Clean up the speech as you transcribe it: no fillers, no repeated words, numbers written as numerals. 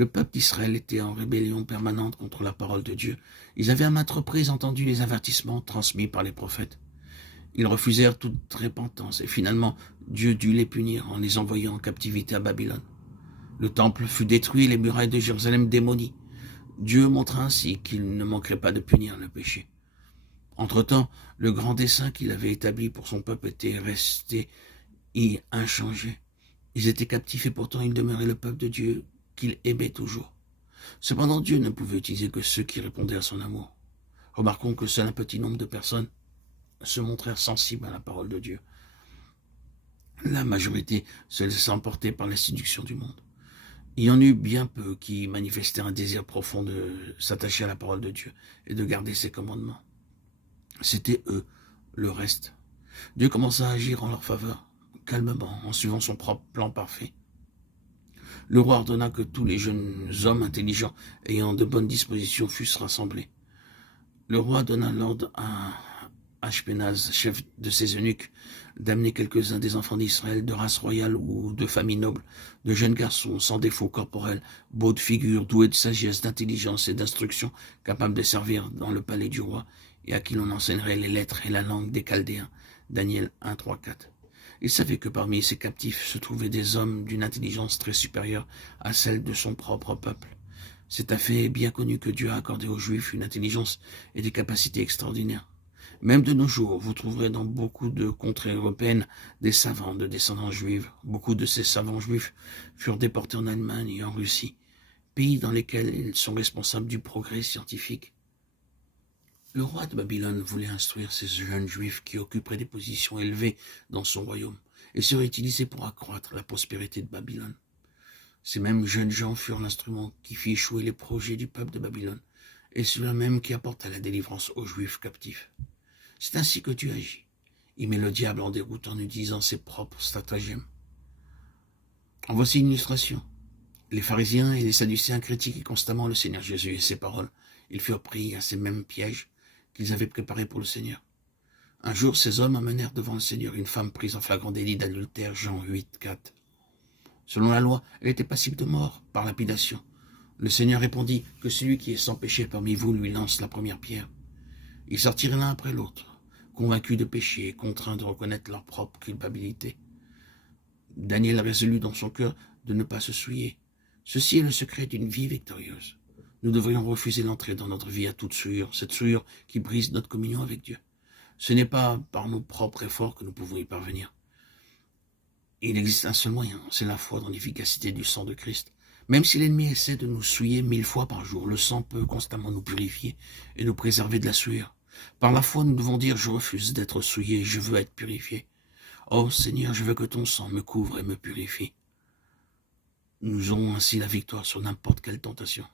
Le peuple d'Israël était en rébellion permanente contre la parole de Dieu. Ils avaient à maintes reprises entendu les avertissements transmis par les prophètes. Ils refusèrent toute repentance et finalement Dieu dut les punir en les envoyant en captivité à Babylone. Le temple fut détruit et les murailles de Jérusalem démolies. Dieu montra ainsi qu'il ne manquerait pas de punir le péché. Entre-temps, le grand dessein qu'il avait établi pour son peuple était resté inchangé. Ils étaient captifs et pourtant ils demeuraient le peuple de Dieu qu'il aimait toujours. Cependant, Dieu ne pouvait utiliser que ceux qui répondaient à son amour. Remarquons que seul un petit nombre de personnes se montrèrent sensibles à la parole de Dieu. La majorité se laissa emporter par la séduction du monde. Il y en eut bien peu qui manifestèrent un désir profond de s'attacher à la parole de Dieu et de garder ses commandements. C'était eux, le reste. Dieu commença à agir en leur faveur, calmement, en suivant son propre plan parfait. Le roi ordonna que tous les jeunes hommes intelligents ayant de bonnes dispositions fussent rassemblés. Le roi donna l'ordre à Ashpenaz, chef de ses eunuques, d'amener quelques-uns des enfants d'Israël de race royale ou de famille noble, de jeunes garçons sans défaut corporel, beaux de figure, doués de sagesse, d'intelligence et d'instruction, capables de servir dans le palais du roi, et à qui l'on enseignerait les lettres et la langue des Chaldéens. Daniel 1, 3, 4. Il savait que parmi ces captifs se trouvaient des hommes d'une intelligence très supérieure à celle de son propre peuple. C'est un fait bien connu que Dieu a accordé aux Juifs une intelligence et des capacités extraordinaires. Même de nos jours, vous trouverez dans beaucoup de contrées européennes des savants de descendance juive. Beaucoup de ces savants juifs furent déportés en Allemagne et en Russie, pays dans lesquels ils sont responsables du progrès scientifique. Le roi de Babylone voulait instruire ces jeunes juifs qui occuperaient des positions élevées dans son royaume et seraient utilisés pour accroître la prospérité de Babylone. Ces mêmes jeunes gens furent l'instrument qui fit échouer les projets du peuple de Babylone et celui-là même qui apporta la délivrance aux juifs captifs. C'est ainsi que Dieu agit. Il met le diable en déroute en utilisant ses propres stratagèmes. En voici une illustration. Les pharisiens et les sadducéens critiquaient constamment le Seigneur Jésus et ses paroles. Ils furent pris à ces mêmes pièges qu'ils avaient préparés pour le Seigneur. Un jour, ces hommes amenèrent devant le Seigneur une femme prise en flagrant délit d'adultère, Jean 8, 4. Selon la loi, elle était passible de mort par lapidation. Le Seigneur répondit que celui qui est sans péché parmi vous lui lance la première pierre. Ils sortirent l'un après l'autre, convaincus de péché et contraints de reconnaître leur propre culpabilité. Daniel résolut dans son cœur de ne pas se souiller. Ceci est le secret d'une vie victorieuse. Nous devrions refuser l'entrée dans notre vie à toute souillure, cette souillure qui brise notre communion avec Dieu. Ce n'est pas par nos propres efforts que nous pouvons y parvenir. Il existe un seul moyen, c'est la foi dans l'efficacité du sang de Christ. Même si l'ennemi essaie de nous souiller 1000 fois par jour, le sang peut constamment nous purifier et nous préserver de la souillure. Par la foi, nous devons dire « Je refuse d'être souillé, je veux être purifié. Oh Seigneur, je veux que ton sang me couvre et me purifie. » Nous aurons ainsi la victoire sur n'importe quelle tentation.